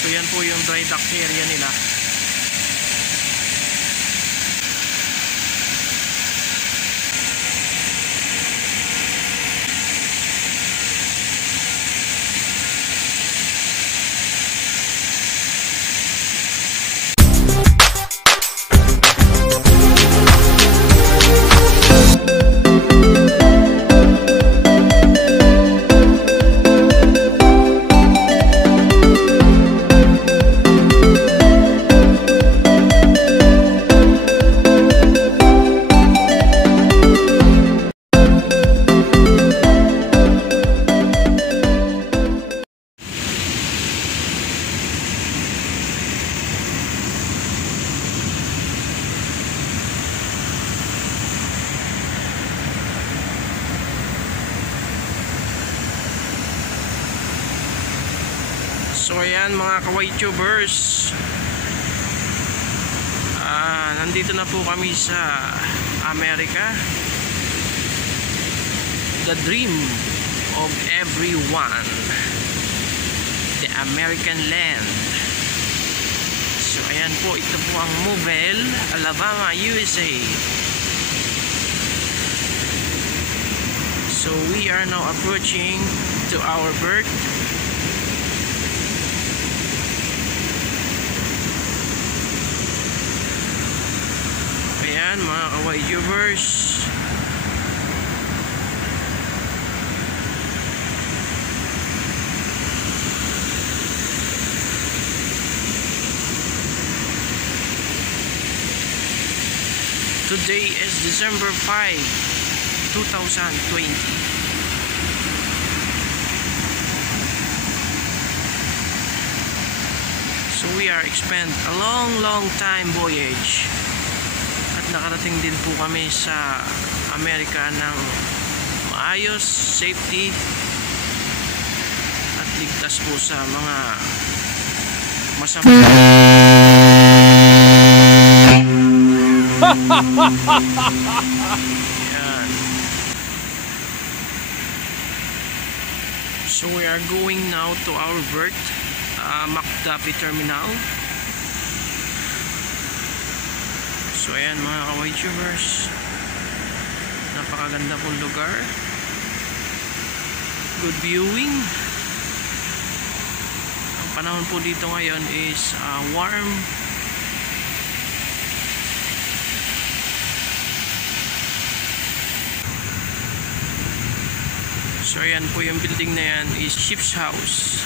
So yan po yung dry dock area nila. So ayan mga ka-YTubers, nandito na po kami sa Amerika, the dream of everyone, the American land. So ayan po, ito po ang Mobile, Alabama, USA. So we are now approaching to our berth. Ayan mga ka-YTubers, today is December 5, 2020. So we are expend a long time voyage. Nakarating din po kami sa Amerika ng maayos, safety at ligtas po sa mga masama. Yan. So we are going now to our berth, McDuffie Terminal. So ayan mga ka-YTubers, napakaganda pong lugar, good viewing. Ang panahon po dito ngayon is warm. So ayan po yung building na yan is Ship's House.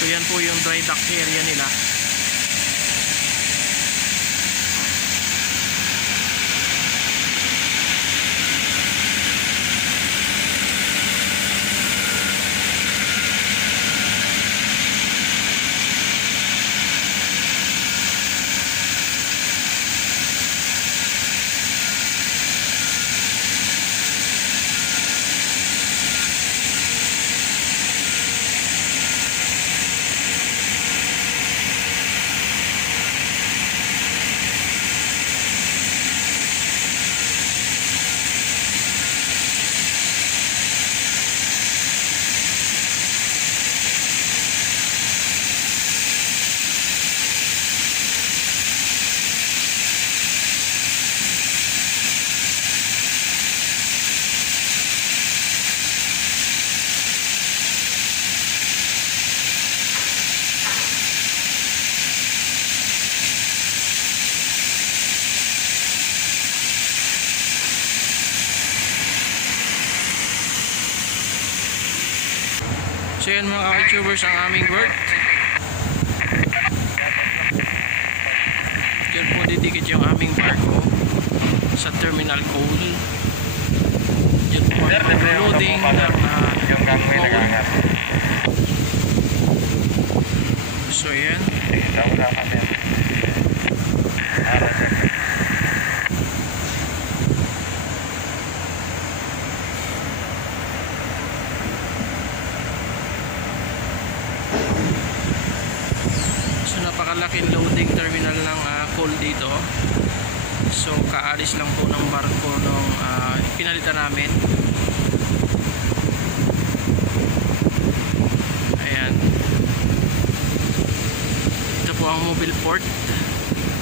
So yan po yung dry dock area nila. So yan mga ka-YouTubers ang aming berth. Diyan po didikit yung aming barko sa terminal coal. Diyan po ang pag-loading ng coal. So yan. So napakalaking loading terminal ng coal dito. So kaalis lang po ng barko nung pinalitan namin. Ayan. Ito po ang Mobile Port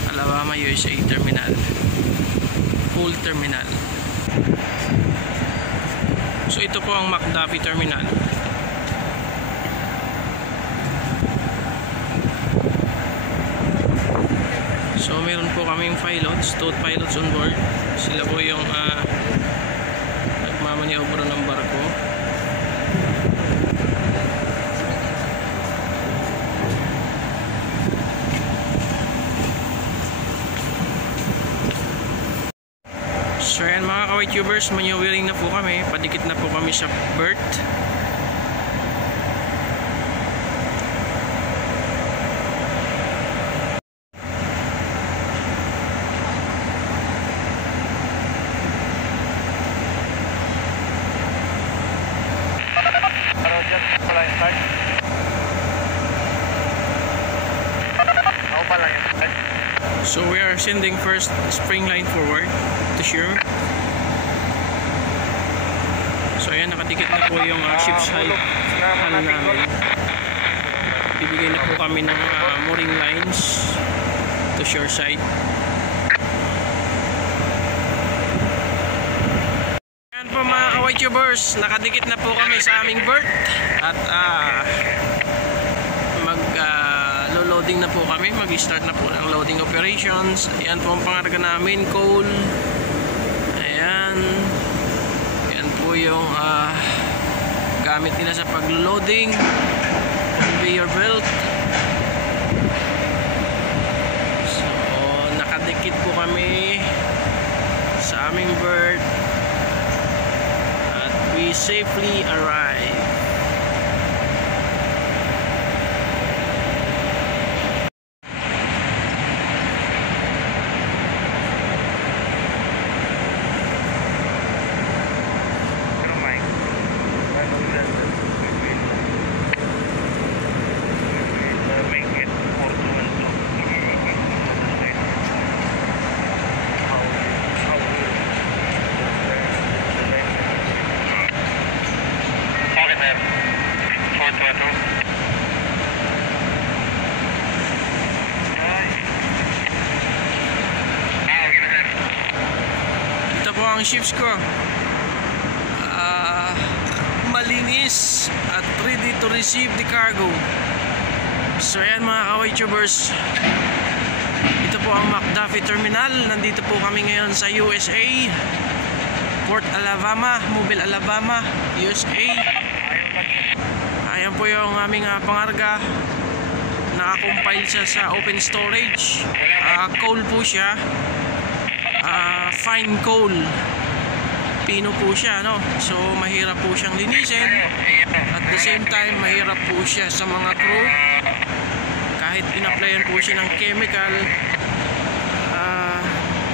Alabama, USA Terminal, Coal Terminal. So ito po ang McDuffie Terminal. So meron po kaming pilots, two pilots on board. Sila po yung nagmamaniobra ng barko. So yan mga ka-YouTubers, maneuvering na po kami. Padikit na po kami sa berth. So we are sending first spring line forward to shore. So ayan, nakadikit na po yung ship's hull namin. Bibigay na po kami ng mooring lines to shore side. Ayan po mga ka-YouTubers, nakadikit na po kami sa aming berth at loading na po kami, mag-start na po ng loading operations. Ayan po ang pangarga namin, coal. Ayan. Ayan po yung gamit nila sa pag-loading, conveyor belt. So nakadikit po kami sa aming berth at we safely arrive. Ito po ang ships ko. Malinis at ready to receive the cargo. So ayan mga ka-YouTubers, ito po ang McDuffie Terminal. Nandito po kami ngayon sa USA, Port Alabama, Mobile, Alabama, USA. Ayan po yung aming pangarga. Naka-compile siya sa open storage. Coal po siya, fine coal, pino po siya, no? So mahirap po siyang linisin. At the same time, mahirap po siya sa mga crew. Kahit in-applyan po siya ng chemical,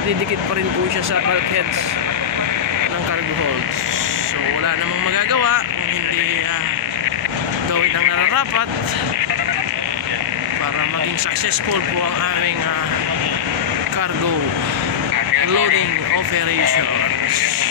didikit pa rin po siya sa bulkheads ng cargo holds. So wala namang magagawa kung hindi gawin ang nararapat para maging successful po ang aming cargo loading operations.